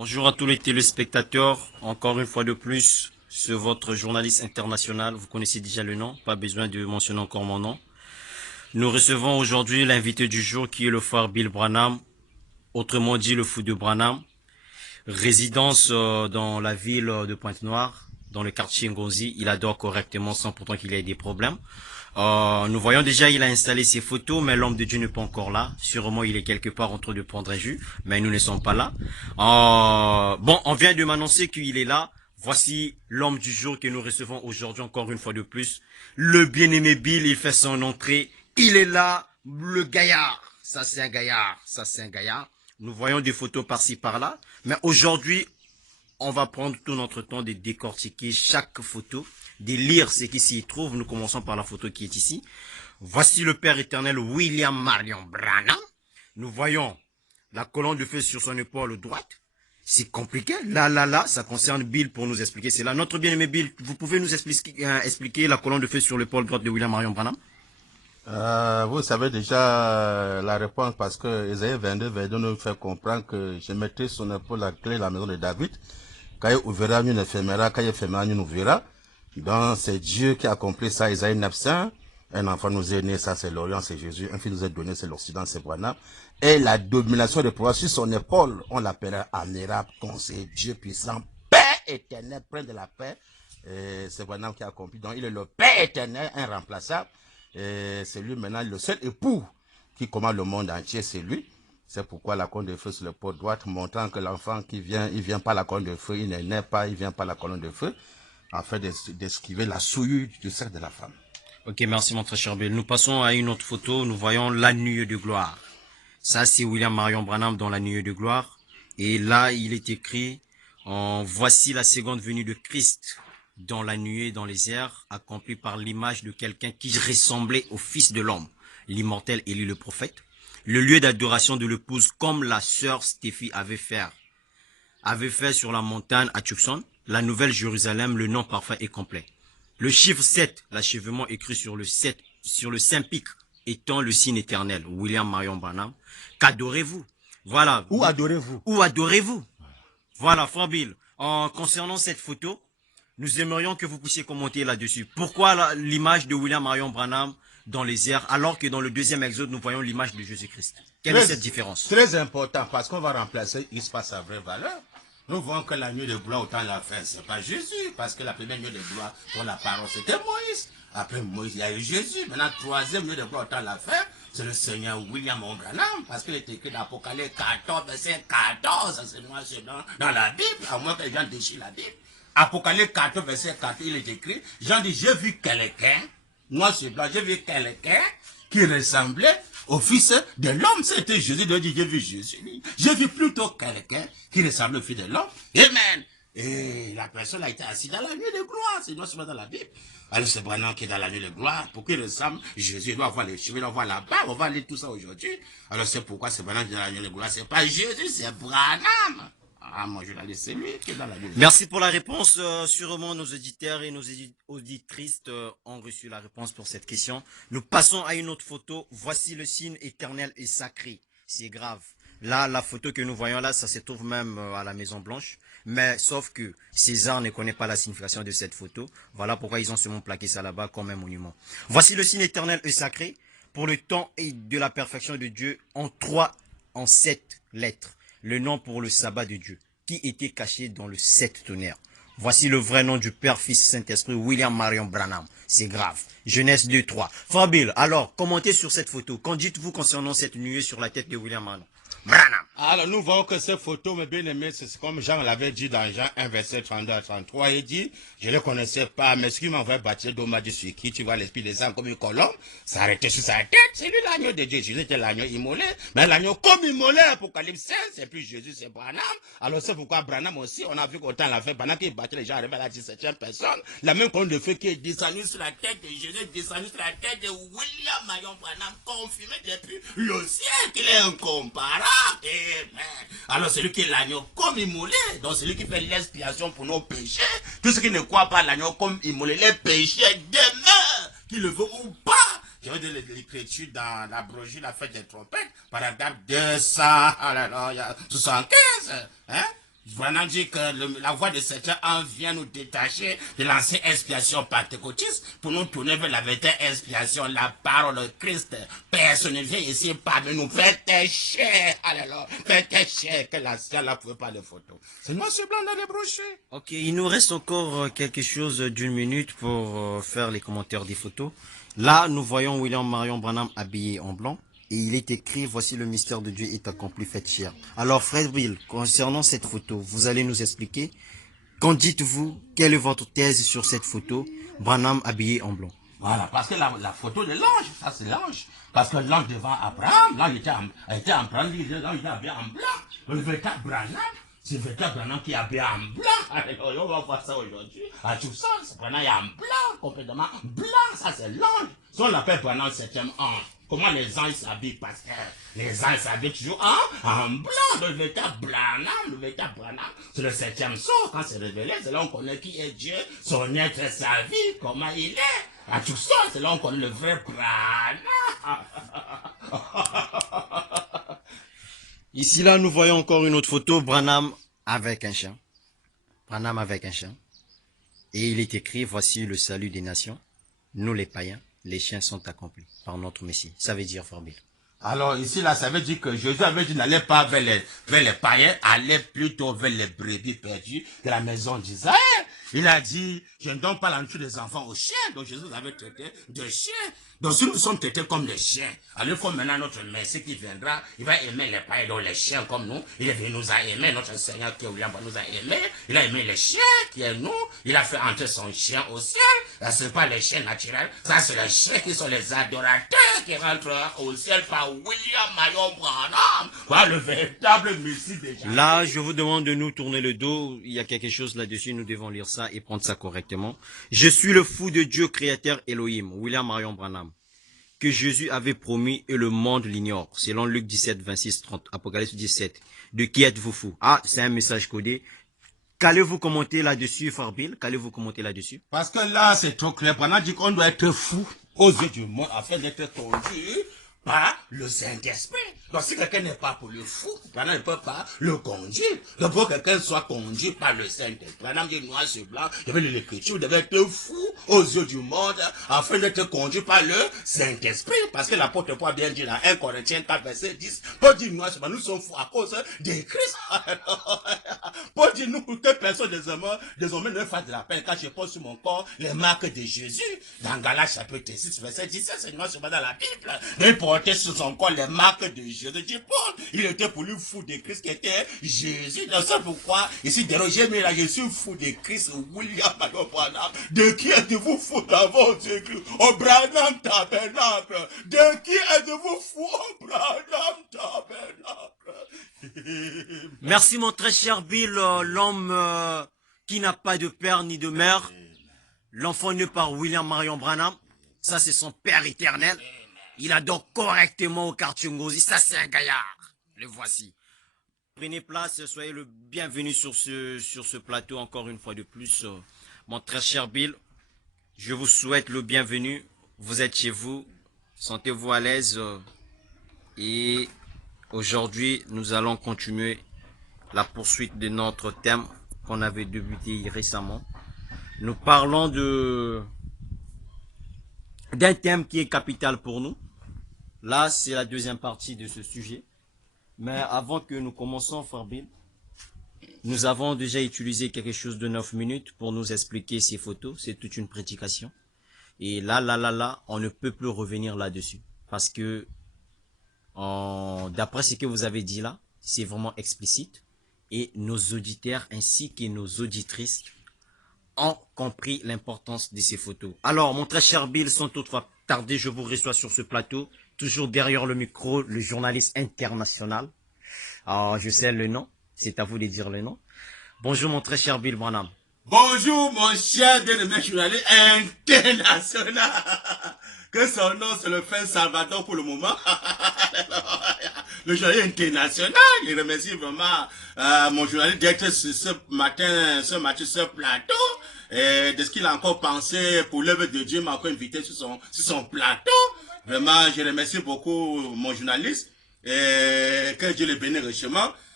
Bonjour à tous les téléspectateurs, encore une fois de plus, c'est votre journaliste international, vous connaissez déjà le nom, pas besoin de mentionner encore mon nom. Nous recevons aujourd'hui l'invité du jour qui est le frère Bill Branham, autrement dit le fou de Branham, résidence dans la ville de Pointe-Noire, dans le quartier Ngonzi. Il adore correctement sans pourtant qu'il ait des problèmes. Nous voyons déjà, il a installé ses photos, mais l'homme de Dieu n'est pas encore là. Sûrement, il est quelque part en train de prendre un jus, mais nous ne sommes pas là. Bon, on vient de m'annoncer qu'il est là. Voici l'homme du jour que nous recevons aujourd'hui, encore une fois de plus. Le bien-aimé Bill, il fait son entrée. Il est là, le gaillard. Ça, c'est un gaillard. Ça, c'est un gaillard. Nous voyons des photos par-ci, par-là. Mais aujourd'hui, on va prendre tout notre temps de décortiquer chaque photo, de lire ce qui s'y trouve. Nous commençons par la photo qui est ici. Voici le Père éternel William Marion Branham. Nous voyons la colonne de feu sur son épaule droite. C'est compliqué. Là, ça concerne Bill pour nous expliquer. C'est là. Notre bien-aimé Bill, vous pouvez nous expliquer la colonne de feu sur l'épaule droite de William Marion Branham? Vous savez déjà la réponse parce que Isaïe 22, 22 nous fait comprendre que je mettrai son épaule la clé de la maison de David. Quand il ouvrira, nous ne fermera. Quand il fermera, nous ouvrira. Donc c'est Dieu qui a accompli ça. Isaïe 900. Un enfant nous est né, ça c'est l'Orient, c'est Jésus. Un fils nous est donné, c'est l'Occident, c'est Branham. Et la domination des pouvoirs sur son épaule, on l'appellera admirable, conseiller, Dieu puissant, paix éternelle, prince de la paix. C'est Branham qui a accompli. Donc il est le Père éternel, irremplaçable. C'est lui maintenant le seul époux qui commande le monde entier, c'est lui. C'est pourquoi la colonne de feu sur le pot droite, montrant que l'enfant qui vient, il vient pas la colonne de feu, il n'est né pas, il vient pas la colonne de feu, afin d'esquiver la souillure du sexe de la femme. Ok, merci mon très cher Bill. Nous passons à une autre photo. Nous voyons la nuée de gloire. Ça, c'est William Marion Branham dans la nuée de gloire. Et là, il est écrit, voici la seconde venue de Christ dans la nuée, dans les airs, accomplie par l'image de quelqu'un qui ressemblait au Fils de l'homme, l'immortel Élie le prophète. Le lieu d'adoration de l'épouse, comme la sœur Stéphie avait fait sur la montagne à Tucson, la Nouvelle Jérusalem, le nom parfait et complet. Le chiffre 7, l'achèvement écrit sur le Saint-Pic, étant le signe éternel. William Marion Branham. Qu'adorez-vous? Voilà. Où adorez-vous? Où adorez-vous? Voilà, Frère Bill. Concernant cette photo, nous aimerions que vous puissiez commenter là-dessus. Pourquoi l'image de William Marion Branham dans les airs, alors que dans le deuxième exode, nous voyons l'image de Jésus-Christ? Quelle est cette différence? Très important, parce qu'on va remplacer X par sa vraie valeur. Nous voyons que la nuit de gloire, autant la fin, c'est pas Jésus, parce que la première nuit de gloire, pour la parole, c'était Moïse. Après Moïse, il y a eu Jésus. Maintenant, troisième nuit de gloire, autant la fin, c'est le Seigneur William Branham, parce qu'il est écrit dans Apocalypse 14, verset 14, c'est noir dans la Bible, à moins que les gens déchirent la Bible. Apocalypse 14, verset 14, il est écrit, Jean dit, j'ai vu quelqu'un, noir sur blanc, j'ai vu quelqu'un qui ressemblait au fils de l'homme. C'était Jésus, il dit, j'ai vu Jésus. J'ai vu plutôt quelqu'un qui ressemble au fils de l'homme. Amen. Et la personne a été assise dans la nuit de gloire. C'est non seulement dans la Bible. Alors c'est Branham qui est dans la nuit de gloire. Pour qu'il ressemble, Jésus, il doit avoir les cheveux, il doit avoir la barbe. On va lire tout ça aujourd'hui. Alors c'est pourquoi c'est Branham qui est dans la nuit de gloire. C'est pas Jésus, c'est Branham. Ah, moi je l'ai laissé lui qui est dans la nuit de gloire. Merci pour la réponse. Sûrement nos auditeurs et nos auditrices ont reçu la réponse pour cette question. Nous passons à une autre photo. Voici le signe éternel et sacré. C'est grave. Là, la photo que nous voyons là, ça se trouve même à la Maison Blanche. Mais sauf que César ne connaît pas la signification de cette photo. Voilà pourquoi ils ont seulement plaqué ça là-bas comme un monument. Voici le signe éternel et sacré pour le temps et de la perfection de Dieu en 7 lettres. Le nom pour le sabbat de Dieu, qui était caché dans le 7 tonnerres. Voici le vrai nom du Père, Fils, Saint-Esprit, William Marion Branham. C'est grave. Genèse 2, 3. Frère Bill, alors, commentez sur cette photo. Qu'en dites-vous concernant cette nuée sur la tête de William Marion Branham? Alors nous voyons que cette photo, mes bien-aimés, c'est comme Jean l'avait dit dans Jean 1, verset 32 à 33. Il dit, je ne le connaissais pas, mais ce qui m'envoie bâtir d'homme m'a dit sur qui tu vois l'esprit des hommes comme une colombe, s'arrêter sur sa tête. C'est lui l'agneau de Dieu. Jésus était l'agneau immolé, mais l'agneau comme immolé, Apocalypse 16, c'est plus Jésus, c'est Branham. Alors c'est pourquoi Branham aussi, on a vu qu'autant l'a fait, pendant qu'il battait les gens arrivés à la 17e personne, la même colonne de feu qui est descendue sur la tête de Jésus, descendue sur la tête de William Marion Branham, confirmé depuis le ciel qu'il est incomparable. Amen. Alors celui qui est l'agneau comme immolé, donc celui qui fait l'expiation pour nos péchés, tout ce qui ne croit pas l'agneau comme immolé, les péchés demeurent, qu'il le veut ou pas. Je vais dire l'écriture dans la brochure, la fête des trompettes, paragraphe 200, alléluia, 75, hein? Branham dit que la voix de Seigneur en vient nous détacher de l'ancienne expiation pentecôtiste pour nous tourner vers la véritable expiation, la parole de Christ. Personne ne vient ici parmi nous. Faites cher, alléluia. Faites cher que l'ancien ne pouvait pas les photos. C'est noir sur blanc dans les brochures. Ok, il nous reste encore quelque chose d'une minute pour faire les commentaires des photos. Là, nous voyons William Marion Branham habillé en blanc. Et il est écrit, voici le mystère de Dieu est accompli, faites chair. Alors, frère Bill, concernant cette photo, vous allez nous expliquer. Qu'en dites-vous? Quelle est votre thèse sur cette photo? Branham habillé en blanc. Voilà, parce que la photo de l'ange, ça c'est l'ange. Parce que l'ange devant Abraham, l'ange était en blanc, l'ange était habillé en blanc. Le véritable Branham, c'est le véritable Branham qui est habillé en blanc. Alors, on va voir ça aujourd'hui. À tout ça, ce Branham est en blanc, complètement blanc, ça c'est l'ange. Si on l'appelle Branham septième ange. Comment les anges s'habillent? Parce que les anges s'habillent toujours en blanc. Le véritable Branham, c'est le septième sceau. Quand c'est révélé, c'est là on connaît qui est Dieu, son être, sa vie, comment il est. À tout ça, c'est là on connaît le vrai Branham. Ici, là, nous voyons encore une autre photo, Branham avec un chien. Branham avec un chien. Et il est écrit, voici le salut des nations. Nous les païens, les chiens sont accomplis par notre Messie. Ça veut dire, Frère Bill. Alors ici, là, ça veut dire que Jésus avait dit n'allez pas vers les païens, allez plutôt vers les brebis perdues de la maison d'Israël. Il a dit, je ne donne pas la nourriture des enfants aux chiens. Donc Jésus avait traité de chiens. Donc si nous sommes traités comme des chiens, alors il faut maintenant notre Messie qui viendra, il va aimer les païens, donc les chiens comme nous. Il nous a aimés, notre Seigneur qui est William nous a aimés. Il a aimé les chiens qui est nous. Il a fait entrer son chien au ciel. Ça, ce n'est pas les chiens naturels. Ça, c'est les chiens qui sont les adorateurs qui rentrent au ciel par William Marion Branham. Voilà le véritable Messie déjà. Là, je vous demande de nous tourner le dos. Il y a quelque chose là-dessus. Nous devons lire ça et prendre ça correctement. Je suis le fou de Dieu créateur Elohim, William Marion Branham, que Jésus avait promis et le monde l'ignore. Selon Luc 17, 26, 30, Apocalypse 17. De qui êtes-vous fou? Ah, c'est un message codé. Qu'allez-vous commenter là-dessus, Frère Bill? Qu'allez-vous commenter là-dessus? Parce que là, c'est trop clair. Branham dit qu'on doit être fou aux yeux du monde afin d'être conduit par le Saint-Esprit. Donc si quelqu'un n'est pas pour le fou, Branham ne peut pas le conduire. Donc pour que quelqu'un soit conduit par le Saint-Esprit. Branham dit noir sur blanc, je vais lire l'écriture, vous devez être fou aux yeux du monde afin d'être conduit par le Saint-Esprit. Parce que l'apôtre Paul a bien dit dans 1 Corinthiens 4, verset 10, Paul dit noir sur blanc, nous sommes fous à cause de Christ. Paul dit nous, que personne désormais ne fasse de la peine quand je pose sur mon corps les marques de Jésus. Dans Galates chapitre 6, verset 17, c'est noir sur blanc dans la Bible. Il portait sur son corps les marques de Jésus. Dit Paul, il était pour lui fou de Christ qui était Jésus. Donc c'est pourquoi, ici, j'ai mis là, je suis fou de Christ, William Marion Branham. De qui êtes-vous fou dans votre église? Au Branham Tabernacle. De qui êtes-vous fou? Au Branham Tabernacle. Merci mon très cher Bill, l'homme qui n'a pas de père ni de mère. L'enfant né par William Marion Branham. Ça c'est son père éternel. Il adore correctement au quartier Ngozi. Ça, c'est un gaillard. Le voici. Prenez place. Soyez le bienvenu sur ce plateau encore une fois de plus. Mon très cher Bill, je vous souhaite le bienvenu. Vous êtes chez vous. Sentez-vous à l'aise. Et aujourd'hui, nous allons continuer la poursuite de notre thème qu'on avait débuté récemment. Nous parlons d'un thème qui est capital pour nous. Là, c'est la deuxième partie de ce sujet. Mais avant que nous commençons, Frère Bill, nous avons déjà utilisé quelque chose de 9 minutes pour nous expliquer ces photos. C'est toute une prédication. Et là, on ne peut plus revenir là-dessus. Parce que, d'après ce que vous avez dit là, c'est vraiment explicite. Et nos auditeurs ainsi que nos auditrices ont compris l'importance de ces photos. Alors, mon très cher Bill, sans toutefois tarder, je vous reçois sur ce plateau. Toujours derrière le micro, le journaliste international. Alors, je sais le nom. C'est à vous de dire le nom. Bonjour, mon très cher Bill Branham. Bonjour, mon cher bien-aimé journaliste international. Que son nom, c'est le frère Salvador pour le moment. Le journaliste international. Je remercie vraiment mon journaliste d'être ce matin, ce plateau. Et de ce qu'il a encore pensé pour l'œuvre de Dieu, m'a encore invité sur son plateau. Vraiment, je remercie beaucoup mon journaliste. Et que Dieu le bénisse richement.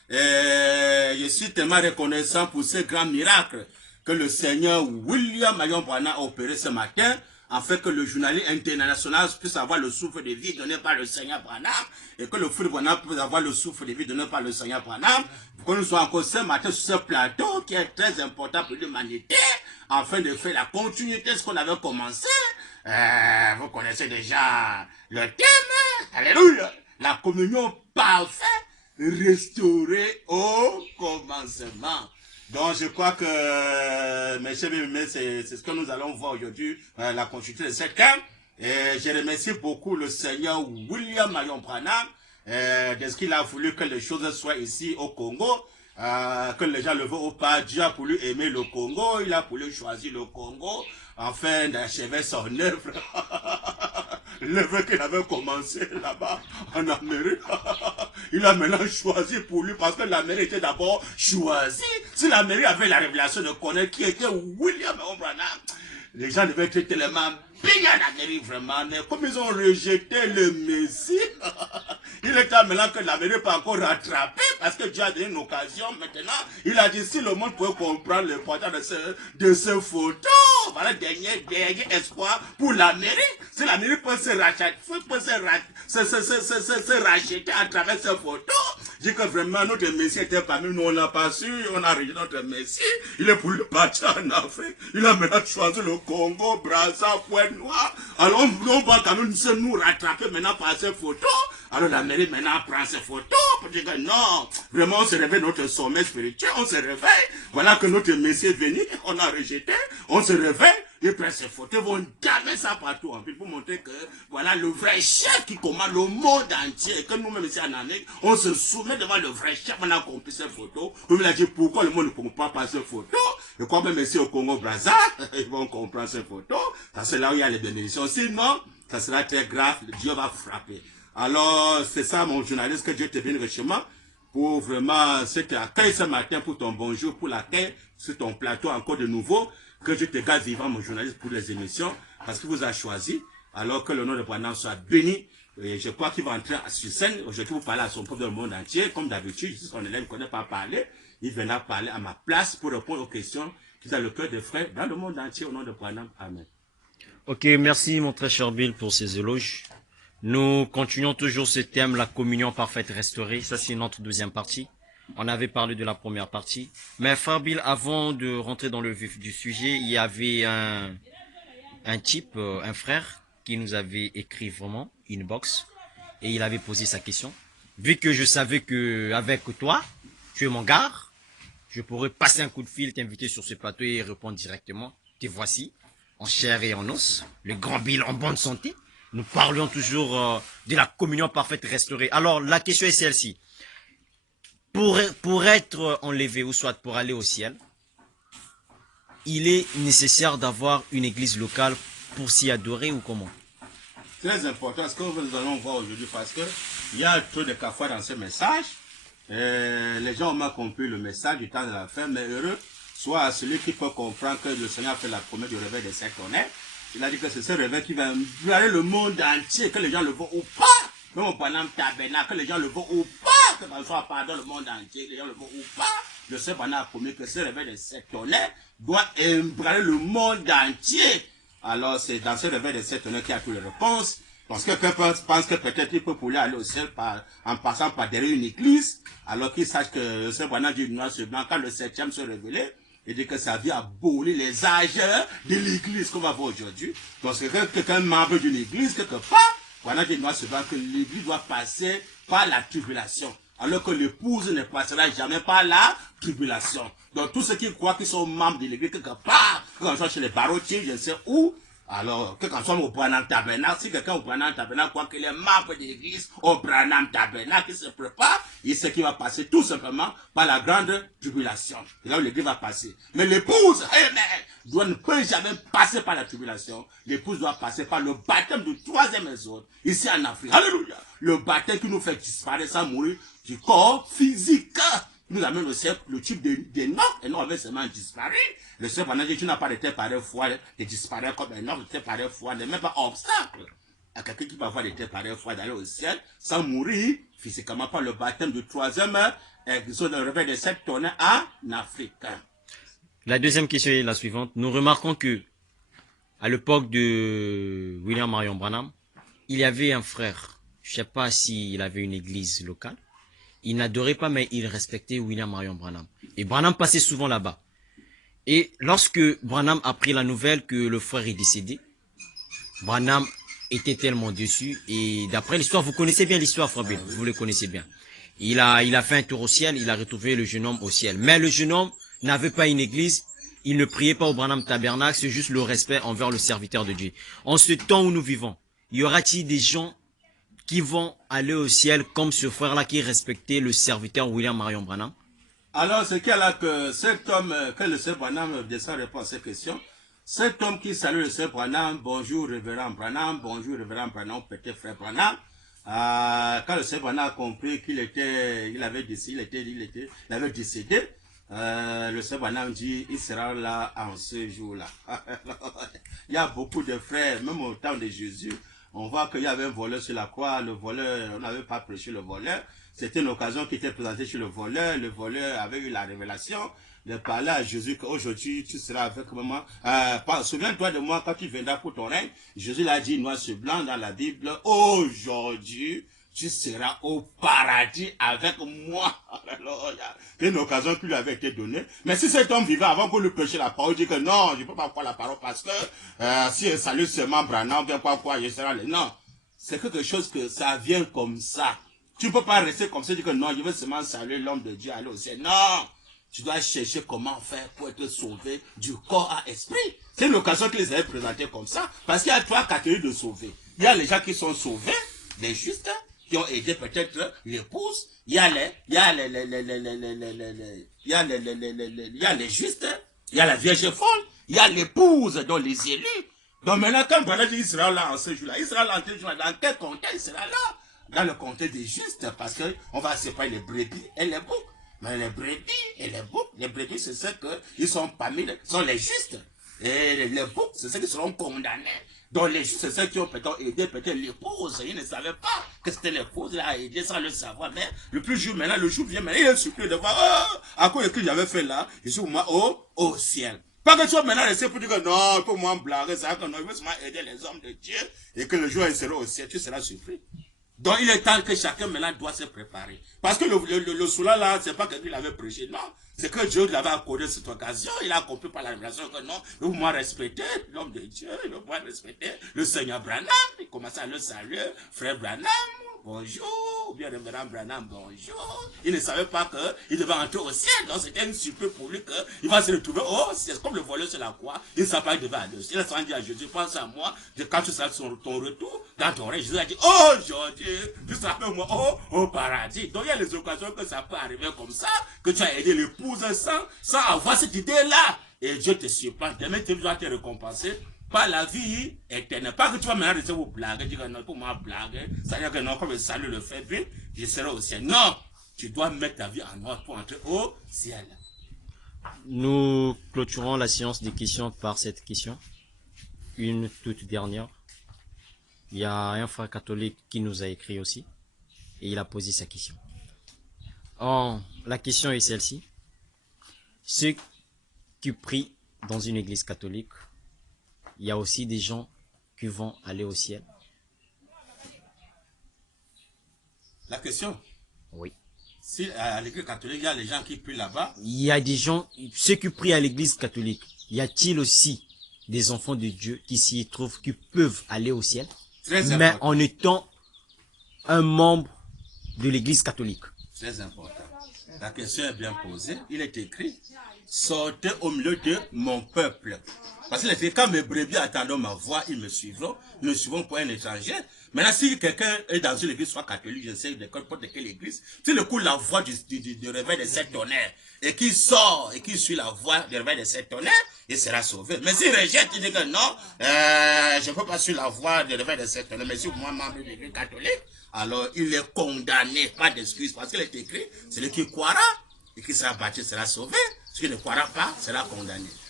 Et je suis tellement reconnaissant pour ce grand miracle que le Seigneur William Marion Branham a opéré ce matin, afin que le journaliste international puisse avoir le souffle de vie donné par le Seigneur Branham, et que le frère Branham puisse avoir le souffle de vie donné par le Seigneur Branham, pour que nous soyons encore ce matin sur ce plateau qui est très important pour l'humanité, afin de faire la continuité de ce qu'on avait commencé. Vous connaissez déjà le thème, alléluia, la communion parfaite, restaurée au commencement. Donc je crois que, mes chers bien-aimés, c'est ce que nous allons voir aujourd'hui, la continuité de cette thème. Et je remercie beaucoup le Seigneur William Marion Branham, de ce qu'il a voulu que les choses soient ici au Congo, que les gens le voient ou pas. Dieu a voulu aimer le Congo, il a voulu choisir le Congo, afin d'achever son œuvre. L'œuvre qu'il avait commencé là-bas en Amérique. Il a maintenant choisi pour lui parce que l'Amérique était d'abord choisie. Si l'Amérique avait la révélation de connaître qui était William Branham, les gens devaient être tellement bénis en Amérique vraiment. Mais comme ils ont rejeté le Messie, il est temps maintenant que l'Amérique peut encore rattraper parce que Dieu a donné une occasion maintenant. Il a dit si le monde pouvait comprendre l'importance de ce photo, voilà dernier espoir pour l'Amérique. Si l'Amérique peut se racheter à travers ces photos, je dis que vraiment notre Messie était parmi nous, on n'a pas su, on a rejeté notre Messie. Il est pour le partir en Afrique. Il a maintenant choisi le Congo, Brazza, Pointe-Noire. Alors on va quand même nous rattraper maintenant par ces photos. Alors l'Amérique maintenant prend ces photos pour dire que non, vraiment on se réveille notre sommet spirituel, on se réveille. Voilà que notre Messie est venu, on a rejeté, on se réveille. Ils prennent ces photos, ils vont damer ça partout en ville pour montrer que voilà le vrai chef qui commande le monde entier. Et que nous-mêmes ici en Amérique, on se soumet devant le vrai chef, on a compris ces photos. On lui a dit pourquoi le monde ne comprend pas ces photos. Et quand même ici au Congo-Brazza, ils vont comprendre ces photos. Ça c'est là où il y a les bénédictions. Sinon, ça sera très grave, Dieu va frapper. Alors, c'est ça mon journaliste, que Dieu te bénisse richement pour vraiment cet accueil ce matin, pour ton bonjour, pour l'accueil sur ton plateau encore de nouveau. Que Dieu te garde vivant, mon journaliste, pour les émissions, parce qu'il vous a choisi, alors que le nom de Branham soit béni. Et je crois qu'il va entrer sur scène. Aujourd'hui, vous parlez à son peuple dans le monde entier, comme d'habitude. Si son élève ne connaît pas parler, il viendra parler à ma place pour répondre aux questions qui ont le cœur des frères dans le monde entier, au nom de Branham. Amen. Ok, merci mon très cher Bill pour ces éloges. Nous continuons toujours ce thème, la communion parfaite restaurée. Ça, c'est notre deuxième partie. On avait parlé de la première partie. Mais frère Bill, avant de rentrer dans le vif du sujet, il y avait un type, un frère, qui nous avait écrit vraiment, inbox, et il avait posé sa question. Vu que je savais que avec toi, tu es mon gars, je pourrais passer un coup de fil, t'inviter sur ce plateau et répondre directement. Te voici, en chair et en os, le grand Bill en bonne santé. Nous parlions toujours de la communion parfaite restaurée. Alors, la question est celle-ci. Pour être enlevé ou soit pour aller au ciel, il est nécessaire d'avoir une église locale pour s'y adorer ou comment? Très important, ce que nous allons voir aujourd'hui, parce que il y a trop de cafouilles dans ce message. Les gens ont mal compris le message du temps de la fin, mais heureux soit celui qui peut comprendre que le Seigneur fait la promesse du réveil des sept tonnerres. Il a dit que c'est ce réveil qui va embraser le monde entier, que les gens le voient ou pas. Même au Branham Tabernacle, que les gens le voient ou pas, que ce soit dans le monde entier, les gens le voient ou pas. Le Seigneur Branham a promis que ce réveil des sept tonnerres doit embraser le monde entier. Alors c'est dans ce réveil des sept tonnerres qu'il y a toutes les réponses. Parce que quelqu'un pense que peut-être il peut pouvoir aller au ciel en passant par derrière une église, alors qu'il sache que le Seigneur Branham dit noir sur blanc, quand le septième se révélait, il dit que ça vient abolir les âges de l'église qu'on va voir aujourd'hui. Donc c'est quelqu'un membre d'une église, quelque part, Branham dit noir sur blanc que l'église doit passer par la tribulation. Alors que l'épouse ne passera jamais par la tribulation. Donc tous ceux qui croient qu'ils sont membres de l'église quelque part, quand on soit chez les barottiers, je ne sais où, alors que quand on soit au Branham Tabernacle, si quelqu'un au Branham Tabernacle croit qu'il est membre de l'église au Branham Tabernacle, qui se prépare, il sait qu'il va passer tout simplement par la grande tribulation. C'est là où l'église va passer. Mais l'épouse, ne peut jamais passer par la tribulation. L'épouse doit passer par le baptême du troisième exode, ici en Afrique. Alléluia. Le baptême qui nous fait disparaître sans mourir du corps physique. Nous amène aussi le type d'Enoch. Enoch avait seulement disparu. Le Seigneur Branham dit, tu n'as pas été par foi de disparaître comme Enoch, tu étais par foi, n'est même pas obstacle. à quelqu'un qui va avoir été pareille fois d'aller au ciel sans mourir physiquement par le baptême de 3e exode le réveil de 7 tonnes en Afrique. La deuxième question est la suivante. Nous remarquons que à l'époque de William Marion Branham, il y avait un frère. Je ne sais pas s'il avait une église locale. Il n'adorait pas, mais il respectait William Marion Branham. Et Branham passait souvent là-bas. Et lorsque Branham a pris la nouvelle que le frère est décédé, Branham était tellement déçu. Et d'après l'histoire, vous connaissez bien l'histoire, frère Bill, vous le connaissez bien. Il a fait un tour au ciel, il a retrouvé le jeune homme au ciel. Mais le jeune homme n'avait pas une église, il ne priait pas au Branham Tabernacle, c'est juste le respect envers le serviteur de Dieu. En ce temps où nous vivons, y aura-t-il des gens qui vont aller au ciel comme ce frère-là qui respectait le serviteur William Marion Branham? Alors, c'est qu'il a que cet homme, que le Seigneur Branham descend répond à ces questions. Cet homme qui salue le Seigneur Branham, bonjour révérend Branham, bonjour révérend Branham, petit frère Branham. Quand le Seigneur Branham a compris qu'il avait décédé, le Seigneur Branham dit, il sera là en ce jour-là. Il y a beaucoup de frères, même au temps de Jésus, on voit qu'il y avait un voleur sur la croix, le voleur, on n'avait pas prêché le voleur. C'était une occasion qui était présentée sur le voleur avait eu la révélation, de parler à Jésus qu'aujourd'hui tu seras avec maman. Souviens-toi de moi quand tu viendras pour ton règne. Jésus l'a dit noir sur blanc dans la Bible, aujourd'hui tu seras au paradis avec moi. C'est une occasion qui lui avait été donnée. Mais si cet homme vivait avant qu'on lui prêche la parole, il dit que non, je ne peux pas croire la parole parce que si je salue seulement Branham, bien quoi, je serai là. Non, c'est quelque chose que ça vient comme ça. Tu ne peux pas rester comme ça et dire que non, je veux seulement saluer l'homme de Dieu, aller au ciel. Non, tu dois chercher comment faire pour être sauvé du corps à esprit. C'est une occasion qu'ils avaient présentée comme ça, parce qu'il y a 3 catégories de sauvés. Il y a les gens qui sont sauvés, les justes, qui ont aidé peut-être l'épouse. Il y a les justes, il y a la Vierge folle, il y a l'épouse, dont les élus. Donc maintenant, quand Branham dit, il sera là en ce jour-là, il sera là en ce jour-là, dans quel contexte il sera là? Dans le contexte des justes, parce qu'on va séparer les brebis et les boucs. Mais les brebis et les boucs, les brebis, c'est ceux qui sont parmi sont les justes. Et les boucs, c'est ceux qui seront condamnés. Donc les justes, c'est ceux qui ont peut-être aidé l'épouse. Ils ne savaient pas que c'était l'épouse, il a aidé sans le savoir. Mais le plus jour maintenant, le jour vient maintenant, il est surpris de voir, à quoi que j'avais fait là, je suis moi au ciel. Pas que tu sois maintenant resté pour dire que non, pour moi blaguer, ça, que non, il veut seulement aider les hommes de Dieu, et que le jour où il sera au ciel, tu seras surpris. Donc il est temps que chacun maintenant doit se préparer. Parce que le soula là, c'est pas que lui l'avait prêché, non. C'est que Dieu l'avait accordé cette occasion. Il a compris par la révélation que non, il faut moi respecter l'homme de Dieu, il faut moi respecter le Seigneur Branham. Il commence à le saluer, frère Branham, bonjour, ou bien révérend Branham, bonjour. Il ne savait pas qu'il devait entrer au ciel. Donc c'était une surprise pour lui qu'il va se retrouver c'est comme le voleur sur la croix. Il ne savait pas qu'il devait aller au ciel. Il a dit à Jésus, pense à moi, quand tu seras sur ton retour, dans ton règne. Jésus a dit, aujourd'hui, tu seras avec moi au paradis. Donc il y a les occasions que ça peut arriver comme ça, que tu as aidé l'épouse sans avoir cette idée-là. Et Dieu te surprend. Demain, tu dois te récompenser par la vie éternelle. Pas que tu vas maintenant rester vous blaguer, dire que non, pour moi blaguer, ça veut dire que non, comme je salue le fait, puis je serai au ciel. Non, tu dois mettre ta vie en ordre pour entrer au ciel. Nous clôturons la séance des questions par cette question. Une toute dernière. Il y a un frère catholique qui nous a écrit aussi. Et il a posé sa question. La question est celle-ci. Ceux qui prient dans une église catholique, il y a aussi des gens qui vont aller au ciel. La question? Oui. Si à l'église catholique, il y a les gens qui prient là-bas. Il y a des gens, ceux qui prient à l'église catholique, y a-t-il aussi des enfants de Dieu qui s'y trouvent, qui peuvent aller au ciel, mais en étant un membre de l'église catholique? Très important. La question est bien posée. Il est écrit, sortez au milieu de mon peuple. Parce qu'il est écrit, quand mes brebis attendront ma voix, ils me suivront pour un étranger. Maintenant, si quelqu'un est dans une église, soit catholique, je sais de n'importe quelle église, si le coup la voix du réveil de 7 tonnerres, et qu'il sort, et qu'il suit la voix du réveil de 7 tonnerres, il sera sauvé. Mais s'il rejette, il dit que non, je ne peux pas suivre la voix du réveil de 7 tonnerres, mais si moi, membre de l'église catholique, alors il est condamné, pas d'excuse, parce qu'il est écrit, celui qui croira, et qui sera baptisé sera sauvé, celui qui ne croira pas sera condamné.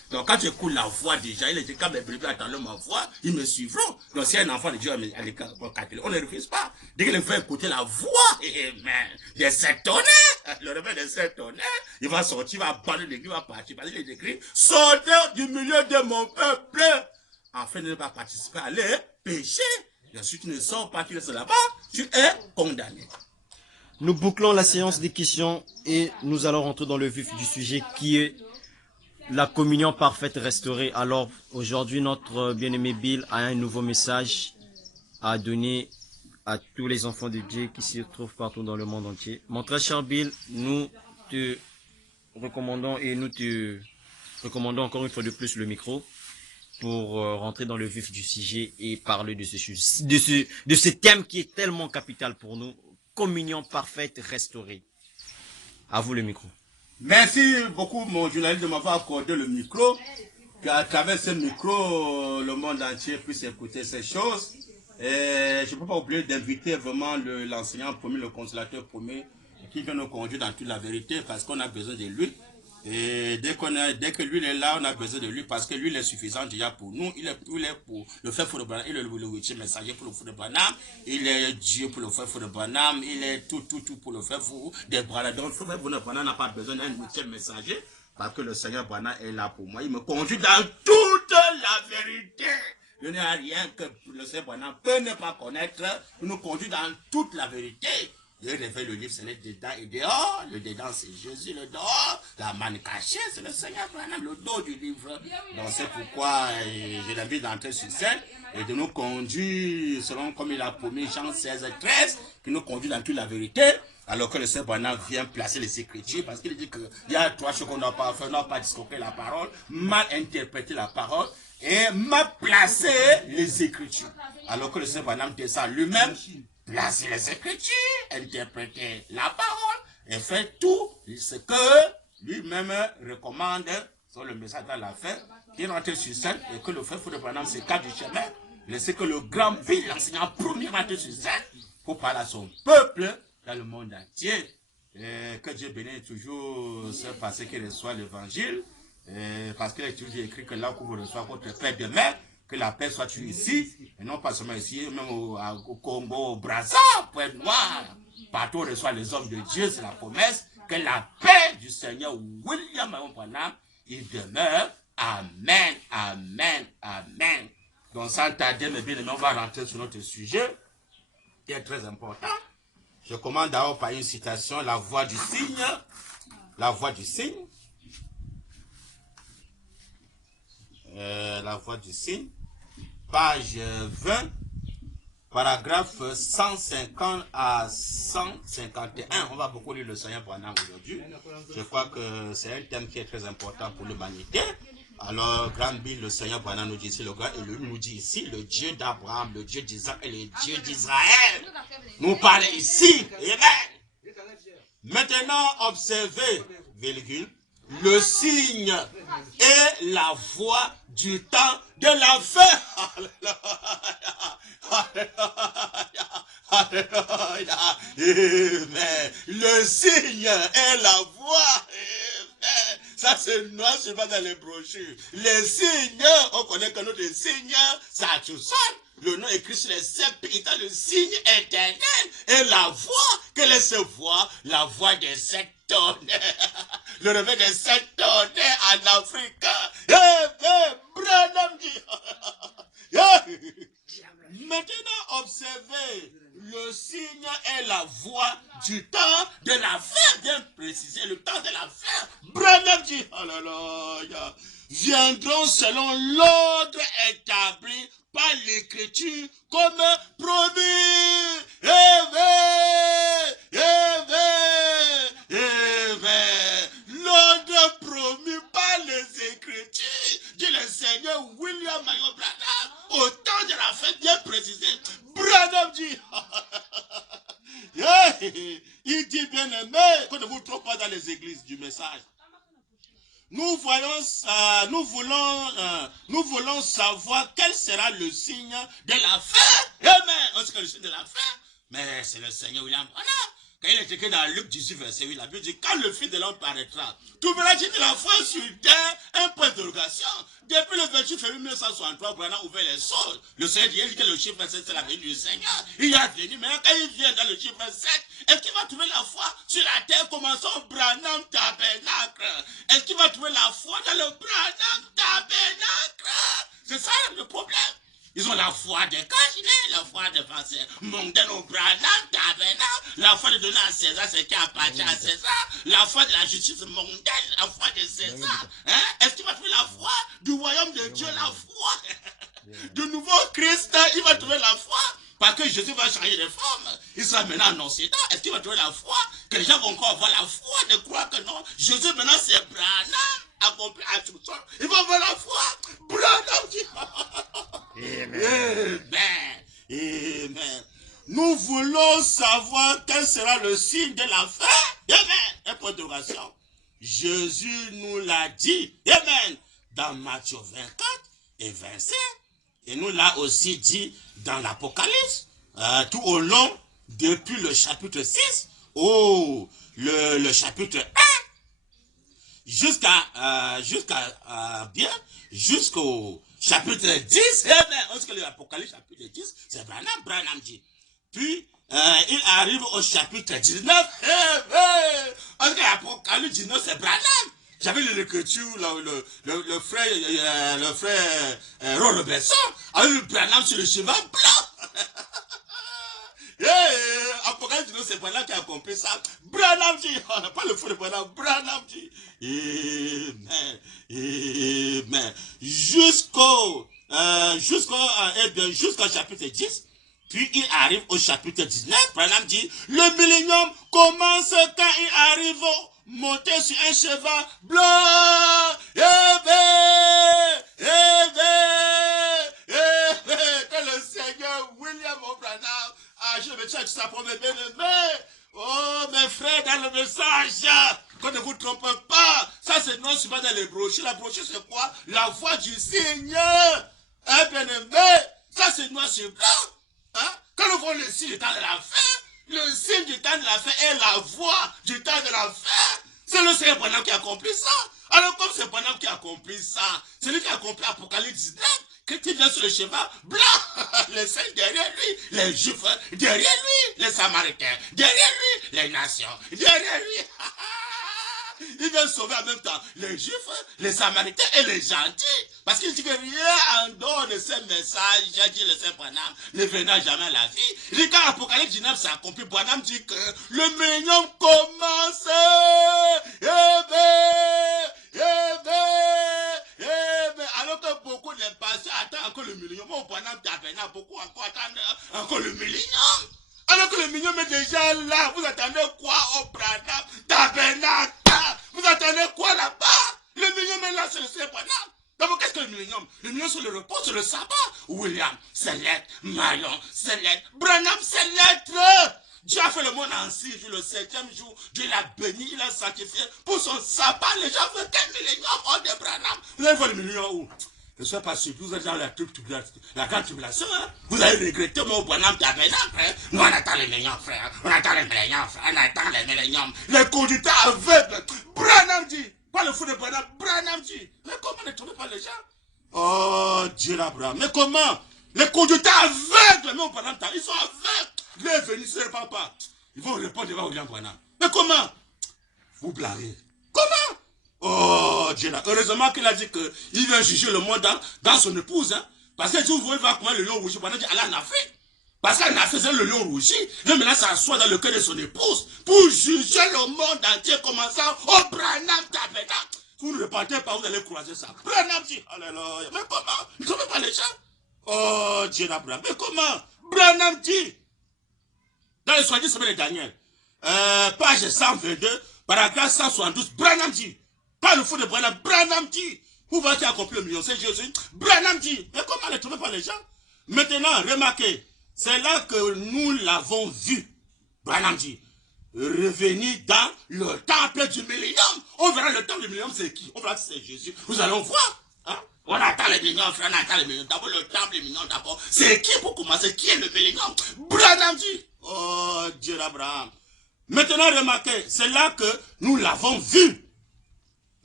Donc quand j'écoute la voix déjà, il est dit quand mes brebis attendent ma voix, ils me suivront. Donc si un enfant de Dieu à l'école, on ne refuse pas. Dès qu'il veut écouter la voix, des sept tonnerres, le réveil des sept tonnerres, il va sortir, il va battre l'église, il va partir. Parce qu'il est écrit, sortez du milieu de mon peuple, afin de ne pas participer à les péchés. Et si tu ne sors pas, tu restes là-bas, tu es condamné. Nous bouclons la séance des questions et nous allons rentrer dans le vif du sujet qui est la communion parfaite restaurée. Alors aujourd'hui, notre bien-aimé Bill a un nouveau message à donner à tous les enfants de Dieu qui se trouvent partout dans le monde entier. Mon très cher Bill, nous te recommandons et nous te recommandons encore une fois de plus le micro pour rentrer dans le vif du sujet et parler de ce thème qui est tellement capital pour nous. Communion parfaite restaurée. À vous le micro. Merci beaucoup, mon journaliste, de m'avoir accordé le micro. Qu'à travers ce micro, le monde entier puisse écouter ces choses. Et je ne peux pas oublier d'inviter vraiment l'enseignant premier, le consolateur premier, qui vient nous conduire dans toute la vérité, parce qu'on a besoin de lui. Et dès que lui est là, on a besoin de lui, parce que lui il est suffisant déjà pour nous. Il est pour le frère Foudebana, il est le huitième messager pour le Foudebana, il est Dieu pour le frère Foudebana, il est tout pour le frère Foudebana. Donc le frère Foudebana n'a pas besoin d'un huitième messager, parce que le Seigneur Bana est là pour moi. Il me conduit dans toute la vérité. Il n'y a rien que le Seigneur Bana peut ne pas connaître. Il nous conduit dans toute la vérité. Il révèle le livre, c'est le dedans et dehors. Le dedans, c'est Jésus, le dehors. La manne cachée, c'est le Seigneur Branham, le dos du livre. Donc c'est pourquoi je l'invite d'entrer sur scène et de nous conduire, selon comme il a promis, Jean 16, 13, qui nous conduit dans toute la vérité. Alors que le Seigneur Branham vient placer les Écritures, parce qu'il dit qu'il y a trois choses qu'on n'a pas fait, on n'a pas discoqué la parole, mal interprété la parole, et mal placé les Écritures. Alors que le Seigneur Branham descend lui-même, placer les Écritures, interpréter la parole, et fait tout ce que lui-même recommande sur le message dans la fin, qui rentre sur scène, et que le frère Foudebana se cache du chemin, laisser que le grand Bill, l'enseignant premier, rentre sur scène, pour parler à son peuple, dans le monde entier. Et que Dieu bénisse toujours ce passé qui reçoit l'évangile. Parce qu'il est toujours écrit que là où vous recevez votre Père demain, que la paix soit ici, et non pas seulement ici, même au Congo, au Brazza, au Pointe-Noire. Partout on reçoit les hommes de Dieu, c'est la promesse que la paix du Seigneur William Branham, il demeure. Amen, amen, amen. Donc sans tarder, mes bien-aimés, on va rentrer sur notre sujet, qui est très important. Je commence d'abord par une citation, la voix du cygne. La voix du cygne. La voix du cygne. Page 20, paragraphe 150 à 151. On va beaucoup lire le Seigneur Branham aujourd'hui. Je crois que c'est un thème qui est très important pour l'humanité. Alors, Grand Bill, le Seigneur Branham nous dit ici, le grand élu nous dit ici, le Dieu d'Abraham, le Dieu d'Isaac et le Dieu d'Israël. Nous parle ici. Amen. Maintenant, observez, virgule, le signe et la voix du temps de la fin. Alléluia. Amen. Le signe et la voix. Amen. Ça c'est noir, c'est pas dans les brochures. Les signes, on connaît que notre signe, ça tout ça. Le nom écrit sur les sept étant le signe éternel. Et la voix, quelle est cette voix? La voix des sept tonnerres. Le réveil des sept tonnerres en Afrique. Maintenant, observez, le signe est la voix du temps de la fin. Bien précisé, le temps de la fin. Branham dit, alléluia, viendront selon l'ordre établi par l'écriture comme promis. Amen. Amen. Amen. L'ordre promis par les écritures, dit le Seigneur William Marion Branham, au temps de la fin bien précisé. Branham dit, il dit bien aimé, qu'on ne vous trompe pas dans les églises du message. Nous voulons savoir quel sera le signe de la fin. Amen. Est-ce que le signe de la fin? Mais c'est le Seigneur William. Voilà. Quand il est écrit dans Luc 18, verset 8, la Bible dit, quand le Fils de l'homme paraîtra, trouveras-tu de la foi sur terre? Un point de d'interrogation. Depuis le 28 février 1963, Branham a ouvert les sols. Le Seigneur dit que le chiffre 7, c'est la venue du Seigneur. Il est venu, mais quand il vient dans le chiffre 7, est-ce qu'il va trouver la foi sur la terre commençant Branham Tabernacle? Est-ce qu'il va trouver la foi dans le Branham Tabernacle? C'est ça le problème. Ils ont la foi des cachets, la foi des pensées mondaines au Branham Tabernacle, la foi de donner à César ce qui appartient à César, la foi de la justice mondaine, la foi de César. Hein? Est-ce qu'il va trouver la foi du royaume de Dieu, la foi du nouveau Christ? Il va trouver la foi parce que Jésus va changer de forme. Il sera maintenant en Occident. Est-ce qu'il va trouver la foi? Que les gens vont encore avoir la foi de croire que non, Jésus maintenant c'est Branham accompli à tout ça. Ils vont avoir la foi. Branham dit. Amen. Amen. Nous voulons savoir quel sera le signe de la fin. Amen. Un point d'interrogation. Jésus nous l'a dit. Amen. Dans Matthieu 24 et 25. Et nous l'a aussi dit dans l'Apocalypse. Tout au long, depuis le chapitre 6 le chapitre 1. Jusqu'au chapitre 10, parce que l'Apocalypse chapitre 10, c'est Branham dit. Puis, il arrive au chapitre 19, parce que l'Apocalypse 19, c'est Branham. J'avais lu l'écriture, le frère Ron Robertson, avec le Branham sur le cheval blanc. Apocalypse 19, c'est Branham qui a compris ça. Branham dit, pas le feu de Branham, Branham dit. Amen. Amen. Jusqu'au chapitre 10, puis il arrive au chapitre 19, Branham dit, le millénium commence quand il arrive monté sur un cheval blanc. Que le Seigneur William Branham je me tiens que ça pour mes bien-aimés. Oh, mes frères, dans le message, qu'on ne vous trompe pas. Ça, c'est non souvent dans les brochures. La brochure, c'est quoi? La voix du Seigneur. Hein, bien-aimé? Ça, c'est noir sur blanc. Hein? Quand nous voyons le signe du temps de la fin, le signe du temps de la fin est la voix du temps de la fin. C'est le Seigneur Branham qui a accompli ça. Alors, comme c'est Branham qui a accompli ça, c'est lui qui a accompli Apocalypse 19. Quand il vient sur le cheval blanc, les saints derrière lui, les juifs derrière lui, les samaritains derrière lui, les nations derrière lui. Il vient sauver en même temps les juifs, les samaritains et les gentils. Parce qu'il dit que rien en dehors de ces messages, j'ai dit le Saint Branham, ne venant jamais à la vie. Il dit quand l'Apocalypse 19 s'est accompli, Branham dit que le millénium commence. Alors que beaucoup de patients attendent encore le millénium. Mon Branham Tabernacle, beaucoup encore attendent encore le millénium. Alors que le millénium est déjà là, vous attendez quoi au Branham Tabernacle? Vous attendez quoi là-bas? Le millénium est là, c'est le Saint Branham. D'abord, qu'est-ce que le millénium? Le millénium, c'est le repos, c'est le sabbat. William, c'est l'être. Marion, c'est l'être. Branham, c'est l'être. Dieu a fait le monde en 6 jours, le 7e jour. Dieu l'a béni, il l'a sanctifié. Pour son sabbat, les gens veulent qu'un millénium hors de Branham. Vous allez voir le millénium où? Ne soyez pas surpris, vous êtes dans la grande tribulation. Hein? Vous allez regretter mon Branham Tabernacle. Hein? Nous, on attend les milléniums, frère. On attend les milléniums, frère. On attend les milléniums. Les conducteurs aveugles. Branham dit. Pas le fou de Branham. Branham dit. Mais comment ne trouvez pas les gens? Oh, Dieu l'Abraham. Mais comment? Les conducteurs aveugles, mais au Branham, ils sont aveugles. Il est venu, ce n'est pas. Ils vont répondre devant William Branham. Mais comment? Vous blaguez. Comment? Oh, Dieu là. Heureusement qu'il a dit qu'il vient juger le monde dans son épouse. Hein? Parce que si vous voulez voir comment le lion rougit, Branham dit Allah en Afrique. Parce qu'en Afrique, c'est le lion rougi. Et maintenant, ça s'assoit dans le cœur de son épouse pour juger le monde entier, commençant au Branham Tabernacle. Vous ne repentez pas, vous allez croiser ça. Branham dit, alléluia. Mais comment? Vous ne trouvez pas les gens? Oh, Dieu d'Abraham. Mais comment? Branham dit. Dans le 70 semaines de Daniel, page 122, paragraphe 172, Branham dit. Pas le fou de Branham, Branham dit. Vous voyez qui a accompli le million, c'est Jésus. Branham dit. Mais comment ne trouvez pas les gens? Maintenant, remarquez, c'est là que nous l'avons vu. Branham dit. Revenir dans le temple du millénium. On verra le temple du millénium, c'est qui? On verra que c'est Jésus. Vous allez voir. Hein? On attend le millénium, frère, on attend le millénium. D'abord, le temple du millénium, d'abord. C'est qui pour commencer? Qui est le millénium? Branham dit. Oh, Dieu d'Abraham. Maintenant, remarquez, c'est là que nous l'avons vu.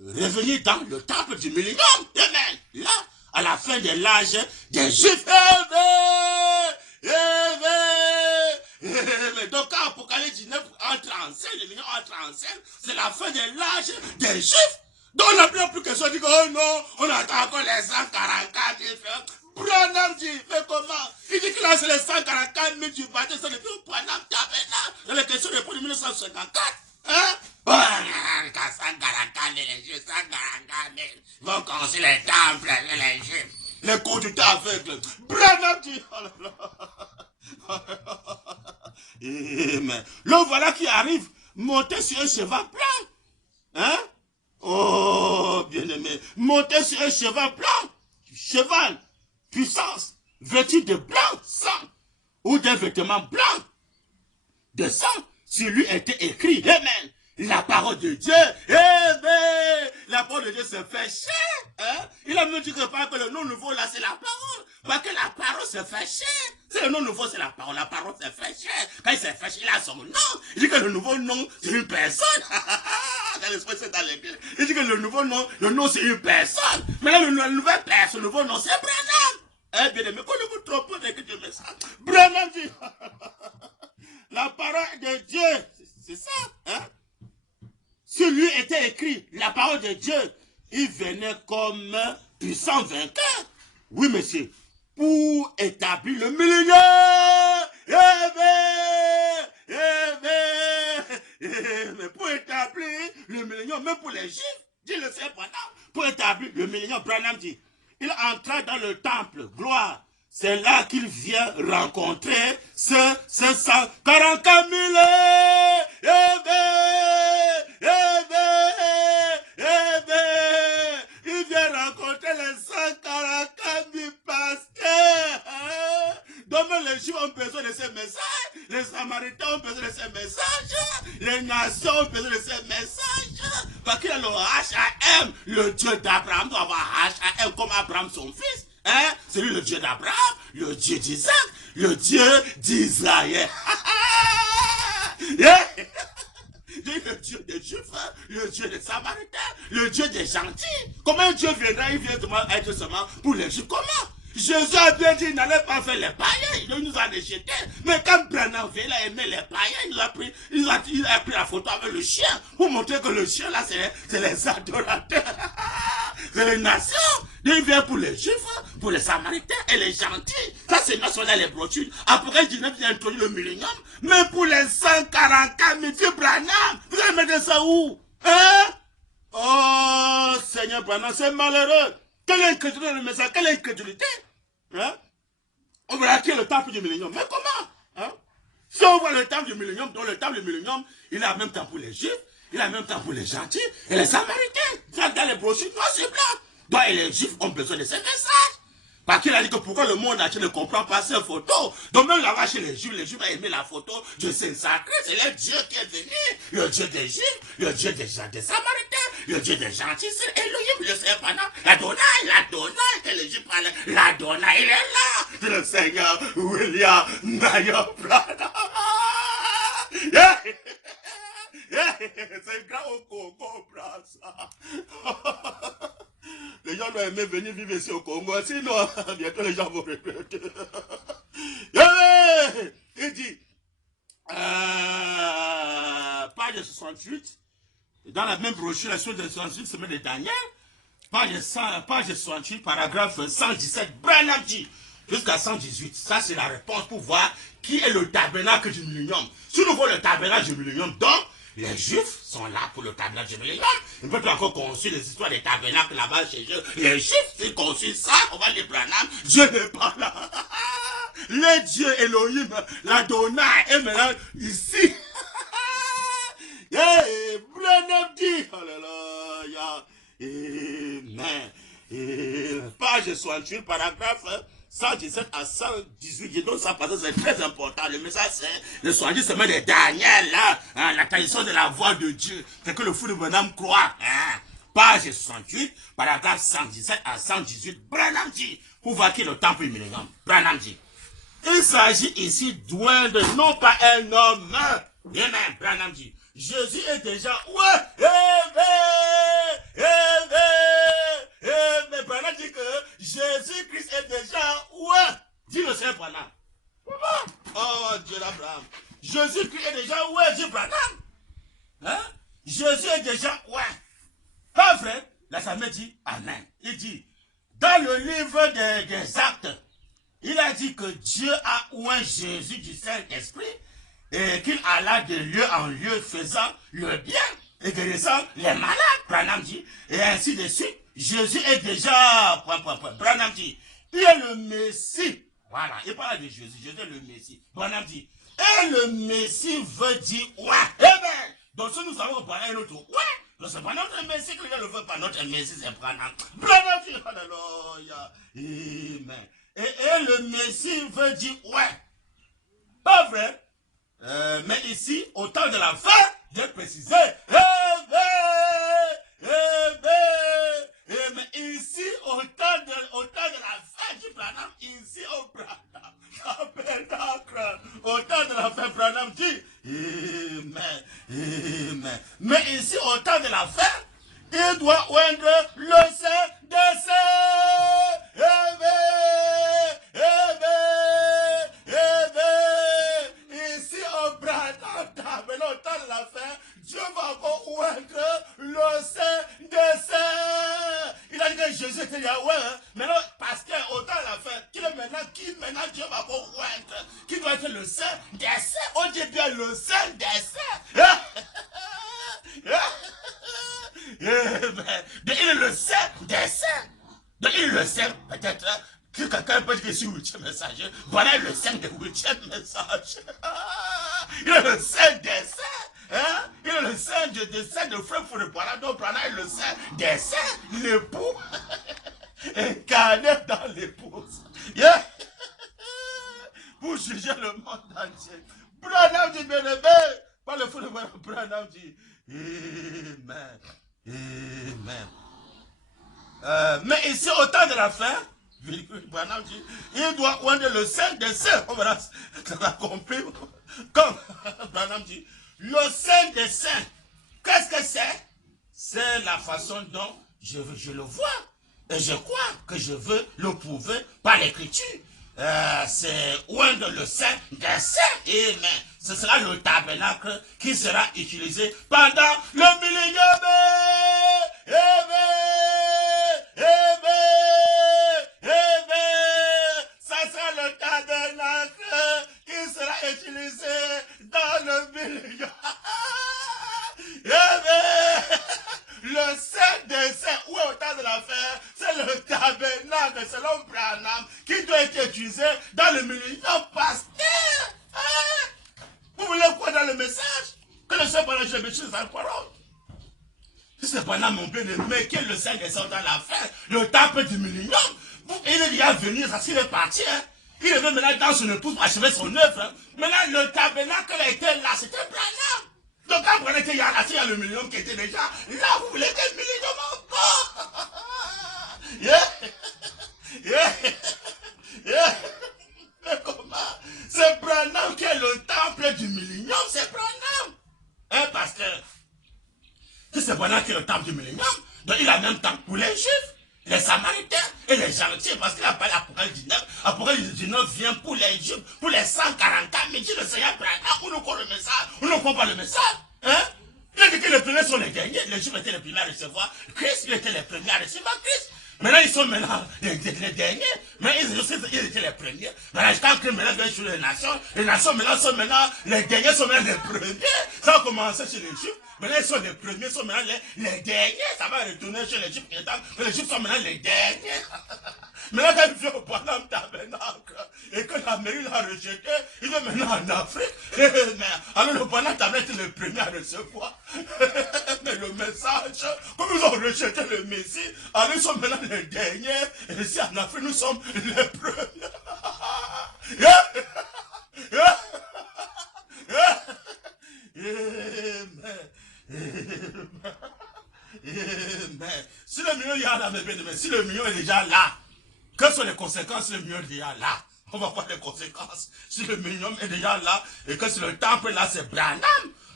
revenir dans le temple du millénium. Amen. Là, à la fin de l'âge des Juifs. Donc quand Apocalypse 19 entre en scène, le millénium entre en scène, c'est la fin de l'âge des Juifs. Donc on n'a plus question de dire, oh non, on attend encore les 144 000 frères. Branham dit, mais comment? Il dit que là c'est les 144 000 du baptême, c'est depuis Branham Tabernacle. C'est la question depuis 1954. Hein? Oh, 144 000 les Juifs, 144 000 vont construire les temples, les Juifs. Les conducteurs aveugles. Branham dit, oh là là. Mais le voilà qui arrive, monté sur un cheval blanc. Hein? Oh, bien-aimé, monté sur un cheval blanc. Cheval, puissance, vêtu de blanc, sang, ou d'un vêtement blanc, de sang, sur lui était écrit, amen, la parole de Dieu, amen, la parole de Dieu se fait chair, hein? Il a même dit que le nom nouveau là c'est la parole, parce que la parole se fait chair, c'est le nom nouveau c'est la parole se fait chair, quand il se fait chair, il a son nom, il dit que le nouveau nom c'est une personne, dans l'esprit c'est dans les Bibles, il dit que le nouveau nom, le nom c'est une personne, mais là la nouvelle personne, le nouveau nom c'est Branham. Eh bien aimé, qu'on ne vous trompe pas que Dieu met ça. Branham dit, la parole de Dieu, c'est ça, hein? Sur lui était écrit, la parole de Dieu, il venait comme puissant vainqueur. Oui, monsieur, pour établir le millénaire. Mais pour établir le millénium, même pour les Juifs, dit le Seigneur Branham, pour établir le millénium, Branham dit, il entra dans le temple, gloire. C'est là qu'il vient rencontrer ce 544 000. Il vient rencontrer les 144 000 pasteurs. Donc les Juifs ont besoin de ces messages, les Samaritains ont besoin de ces messages, les nations ont besoin de ces messages. Parce qu'il a le H.A.M, le Dieu d'Abraham doit avoir H.A.M comme Abraham son fils. Hein? C'est lui le Dieu d'Abraham, le Dieu d'Isaac, le Dieu d'Israël. Le Dieu des Juifs, le Dieu des Samaritains, le Dieu des gentils. Comment Dieu viendra? Il vient être seulement pour les Juifs. Comment? Jésus a bien dit qu'il n'allait pas faire les païens, il nous a rejetés. Mais quand Branham vient, il a aimé les païens, il a pris la photo avec le chien pour montrer que le chien là, c'est les adorateurs. C'est les nations. Il vient pour les Juifs, pour les Samaritains et les gentils. Ça, c'est national les brochures. Après, 19 vient introduire le millénium. Mais pour les 144 000, Branham, vous allez mettre ça où? Hein? Oh, Seigneur Branham, c'est malheureux. Quelle incrédulité dans le message, quelle incrédulité. Hein? On verra qui est le temple du millénium. Mais comment? Hein? Si on voit le temple du millénium, dans le temple du millénium, il a en même temps pour les Juifs, il a en même temps pour les gentils et les Samaritains. Ça, dans les brochures, noir sur blanc. Donc, et les Juifs ont besoin de ces messages. Parce qu'il a dit que pourquoi le monde entier ne comprend pas ces photos. Donc même là-bas chez les Juifs ont aimé la photo du Saint-Sacré. C'est le Dieu qui est venu. Le Dieu des Juifs, le Dieu des Samaritains, le Dieu des gentils. C'est Elohim, le Seigneur pendant l'Adonai, que les Juifs parlent. L'Adonai, il est là. C'est le Seigneur William Nayo Branham. C'est grand qu'on comprend ça. Les gens doivent aimer venir vivre ici au Congo, sinon bientôt les gens vont regretter. Il dit, page 68, dans la même brochure, la chose de 68, semaine de Daniel, page 68, paragraphe 117, Branham dit, jusqu'à 118, ça c'est la réponse pour voir qui est le tabernacle du millénium. Si nous voyons le tabernacle du millénium, donc, les Juifs sont là pour le tabernacle du millénium. Ils peuvent encore construire les histoires des tabernacles là-bas chez eux. Les Juifs, s'ils construisent ça, on va les Branham. Dieu n'est pas là. Les dieux Elohim, l'Adonai est maintenant ici. Branham dit, alléluia, amen. Page 68, paragraphe 117 à 118, je donne ça parce que c'est très important. Le message c'est le 70 semaines de Daniel, hein, la tradition de la voix de Dieu. C'est que le fou de Branham croit. Hein. Page 68, paragraphe 117 à 118, Branham dit, pour voir qui est le temple du millénium. Branham dit, il s'agit ici d'oindre non pas un homme, Amen, Branham dit, Jésus est déjà ouais. Mais Branham dit que Jésus-Christ est déjà ouais. Dis le Seigneur Branham. Oh Dieu d'Abraham. Jésus-Christ est déjà ouais, dit Branham. Hein? Jésus est déjà ouais. Pas vrai? La Sainte dit Amen. Il dit, dans le livre des Actes, il a dit que Dieu a oint Jésus du Saint-Esprit et qu'il alla de lieu en lieu faisant le bien et guérissant les malades. Branham dit, et ainsi de suite. Jésus est déjà, Branham dit, il est le Messie. Voilà, il parle de Jésus, Jésus est le Messie. Branham dit, et le Messie veut dire ouais. Eh bien, donc si nous savons parler un autre ouais, donc c'est pas notre Messie qui ne le veut pas, notre Messie c'est Branham. Branham dit, alléluia, amen. Et le Messie veut dire ouais. Pas vrai? Mais ici, au temps de la fin, j'ai précisé. Mais ici, au temps de la fin du Branham, ici au Branham, au temps de la fin, Branham dit, amen. Mais ici, au temps de la fin, il doit oindre le sein des saints. Ici au Branham, au temps de la fin, Dieu va encore oindre le sein des saints. Il a dit que Jésus était Yahweh, hein? Maintenant, parce qu'au temps de la fin, qui maintenant Dieu va encore oindre, qui doit être le sein des saints. On dit bien le sein des saints. Il est le saint des saints. Donc il est le saint, peut-être, que quelqu'un peut dire que c'est 8e messager. Voilà le saint des 8e messager. Il est le saint des saints. Hein? Il est le saint des saints de Francfort de Branham. Donc Branham est le saint des saints, l'époux incarné dans l'épouse. Yeah. Pour juger le monde entier. Branham dit bien aimé. Par le fou de Branham dit amen. Amen. Mais ici, au temps de la fin, Branham dit, il doit oindre le sein des saints. On verra, ça va compris. Comme Branham dit, le sein des saints, qu'est-ce que c'est? C'est la façon dont je le vois. Et je crois que je veux le prouver par l'écriture. C'est oindre le sein des saints. Amen. Ce sera le tabernacle qui sera utilisé pendant le millénium. Ça sera le tabernacle qui sera utilisé dans le millénium. Le sein des saints, où est au temps de la fin, c'est le tabernacle, selon Branham, qui doit être utilisé dans le millénium. Pasteur, vous voulez quoi dans le message? Que le Seigneur parle, je me suis dans la parole. Si c'est Branham, mon bien-aimé, qui est le sein des saints dans la fin, le temple du millénium, il est déjà venu, parce qu'il est parti, hein. Il est venu maintenant dans son épouse pour achever son œuvre. Hein. Maintenant, le tabernacle était là, c'était Branham. Donc quand Branham était là, il y a le millénium qui était déjà là, vous voulez que le millénium encore? Mais comment? C'est Branham qui est le temple du millénium, c'est Branham. Hein, pasteur? Si c'est Branham qui est le temple du millénium, donc il a même temps pour les Juifs, les Samaritains et les gentils, parce qu'il appelle Apocalypse 19. Apocalypse 19 vient pour les Juifs, pour les 144, mais dit le Seigneur Branham, on nous croit le message, on ne croit pas le message. Hein? Il a dit que les premiers sont les derniers, les Juifs étaient les premiers à recevoir Christ, ils étaient les premiers à recevoir Christ. Maintenant, ils sont maintenant les derniers, mais ils étaient les premiers. Maintenant, quand Christ maintenant vient sur les nations maintenant sont maintenant, les derniers sont maintenant les premiers. Ça a commencé chez les Juifs. Maintenant, ils sont les premiers, sont maintenant les derniers. Ça va retourner chez les Juifs. Les Juifs sont maintenant les derniers. Maintenant, quand il vient au Branham tabernacle et que l'Amérique l'a rejeté, il est maintenant en Afrique. Alors, le Branham tabernacle est le premier à recevoir. Mais le message, comme ils ont rejeté le Messie, alors ils sont maintenant les derniers. Et ici en Afrique, nous sommes les premiers. Amen. Si le million est là, mes bien-aimés, si le million est déjà là, quelles sont les conséquences si le million est déjà là? On va voir les conséquences. Si le million est déjà là, et que si le temple là, c'est Branham,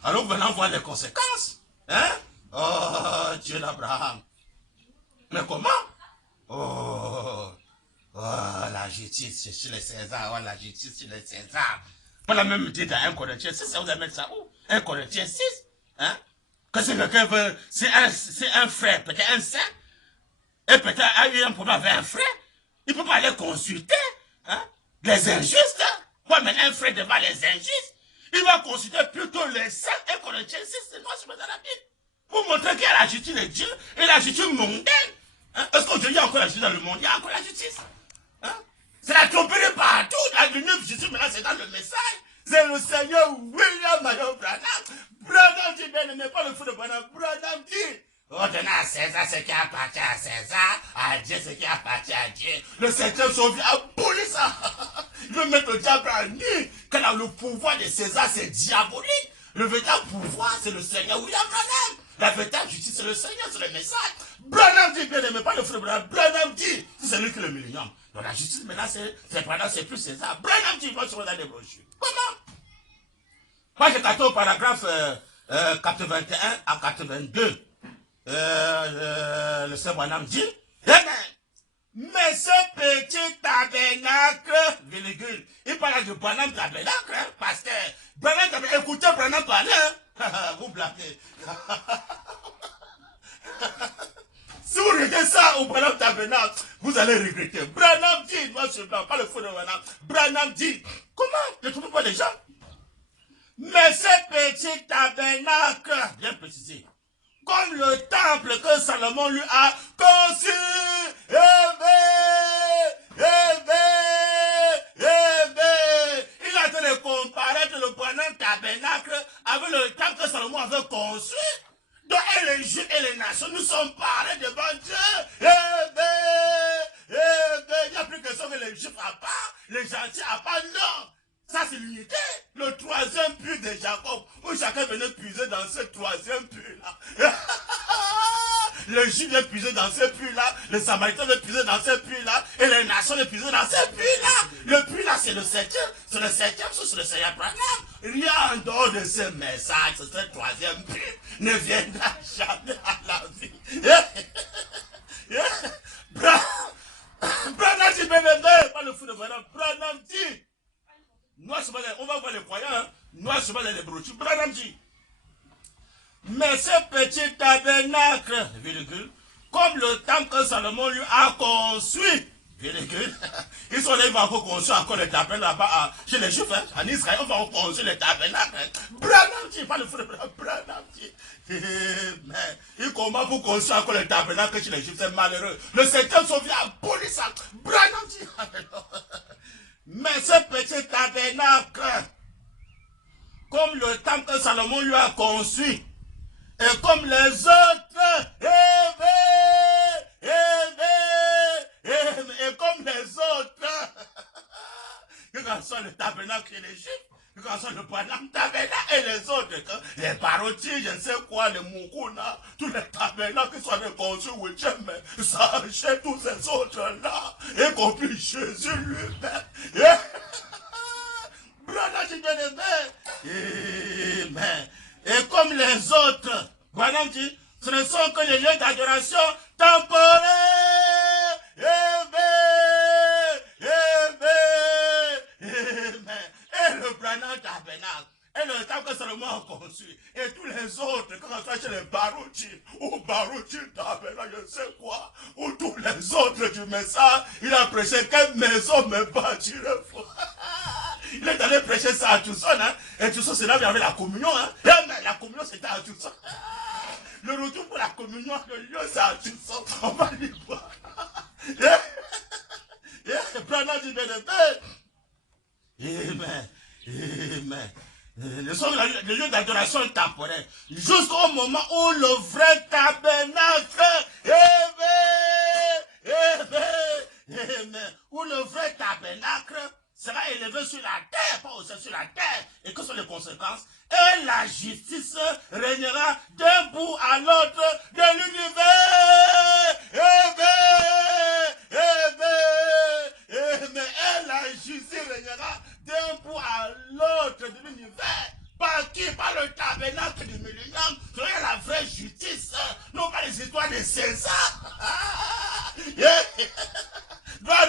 Alors venons voir les conséquences. Hein? Oh, Dieu d'Abraham. Mais comment? Oh, la justice sur les Césars. Oh, la justice sur les Césars. On l'a même dit dans 1 Corinthiens 6, vous allez mettre ça où? 1 Corinthiens 6. Hein? Que si quelqu'un veut, c'est un frère, peut-être un saint, et peut-être a eu un problème avec un frère, il ne peut pas aller consulter hein, les injustes. Quoi, maintenant un frère devant les injustes, il va consulter plutôt les saints. 1 Corinthiens 6, c'est noir sur dans la Bible. Pour montrer qu'il y a la justice de Dieu et la justice mondaine. Hein? Est-ce qu'aujourd'hui il y a encore la justice dans le monde? Il y a encore la justice. Hein? C'est la tromperie partout. La lumière de Jésus, maintenant, c'est dans le message. C'est le Seigneur William Marion Branham. Branham dit, bien aimé, pas le feu de Branham. Branham dit, ordonnez à César ce qui appartient à César, à Dieu ce qui appartient à Dieu. Le Seigneur sauve abolit ça. Il veut mettre le diable à nu. Quand le pouvoir de César, c'est diabolique. Le véritable pouvoir, c'est le Seigneur William Branham. La véritable justice, c'est le Seigneur, c'est le message. Branham dit, bien aimé, pas le feu de Branham. Branham dit, c'est lui qui est le millénium. Donc la justice, maintenant, c'est plus César. Branham dit, il va se dans les brochures. Comment? Moi, j'ai au paragraphe 81 à 82. Le Seigneur Branham dit, mais ce petit tabernacle, virgule, il parle de Branham tabernacle, hein, parce que Branham tabernacle, écoutez Branham parler, hein, vous blaguez. Si vous regardez ça au Branham tabernacle, vous allez regretter. Branham dit, moi je ne parle pas le faux de Branham, Branham dit, comment ne trouvez pas les gens? Mais ce petit tabernacle, bien précisé, comme le temple que Salomon lui a conçu, il a été de comparer le Branham tabernacle avec le temple que Salomon avait conçu. Donc, et les Juifs et les nations, nous sommes parés devant Dieu. Il n'y a plus question que les Juifs à part, les gentils à part, non. Ça, c'est l'unité. Le troisième puits de Jacob, où chacun venait puiser dans ce troisième puits-là. Les Juifs viennent puiser dans ce puits-là, les Samaritains viennent puiser dans ce puits-là, et les nations viennent puiser dans ce puits-là. Le puits-là, c'est le septième, c'est le Seigneur Branham. Rien en dehors de ce message, ce troisième puits, ne viendra jamais à la vie. Branham dit, pas le fou de Branham, Branham dit, on va voir les croyants, hein? Noir sur les brochures. Branham dit, mais ce petit tabernacle, virgule, comme le temple que Salomon lui a construit, virgule, ils sont là, ils vont encore construire encore les tabernacles là-bas, chez les Juifs, hein, en Israël, on va encore construire les tabernacles. Branham dit, pas le fou de Branham dit, mais il commence pour construire encore les tabernacles chez les Juifs, c'est malheureux. Le septième sauvé a aboli ça. Branham dit, mais ce petit tabernacle, comme le temple que Salomon lui a construit, et comme les autres, et comme les autres, que ce soit le tabernacle et les Juifs, que ce soit le tabernacle et les autres, les parotis, je ne sais quoi, les Mukuna, tous les tabernacles qui sont construits, sachez tous ces autres-là, y compris Jésus lui-même. Branham dit bien aimé. Amen. Et comme les autres, Branham dit, ce ne sont que les lieux d'adoration temporaires. Et le Branham tabernacle, et le temple que Salomon a conçu, et tous les autres, quand on soit chez les Baruchi, ou Baruchi tabernacle, je sais quoi, ou tous les autres du message, il a prêché quelle maison me bâtirait. Il est allé prêcher ça à Tucson, hein, et Tucson, c'est là où il y avait la communion, hein. Mais la communion, c'était à Tucson. Le retour pour la communion, le lieu, c'est à Tucson. On va lui voir. Branham dit, amen. Amen. Les lieux d'adoration temporaire. Jusqu'au moment où le vrai tabernacle, où le vrai tabernacle sera élevé sur la terre, pas aussi sur la terre. Et que sont les conséquences? Et la justice régnera d'un bout à l'autre de l'univers. Et la justice régnera d'un bout à l'autre de l'univers. Par qui? Par le tabernacle.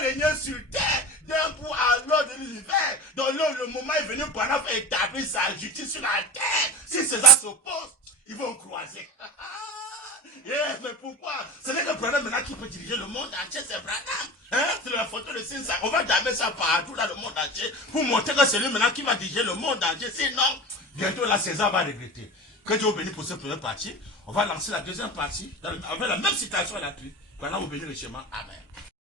régner sur terre d'un bout à l'autre de l'univers. Donc le moment est venu pour établir sa justice sur la terre. Si César s'oppose, ils vont croiser. Yeah, mais pourquoi? Ce n'est que Branham maintenant qui peut diriger le monde entier, c'est Branham. Hein? C'est la photo de Sinsa. On va damer ça partout dans le monde entier pour montrer que c'est lui maintenant qui va diriger le monde entier. Sinon, bientôt là, César va regretter. Que Dieu vous bénisse pour cette première partie. On va lancer la deuxième partie avec la même citation à l'appui. Voilà, vous bénissez le chemin. Amen.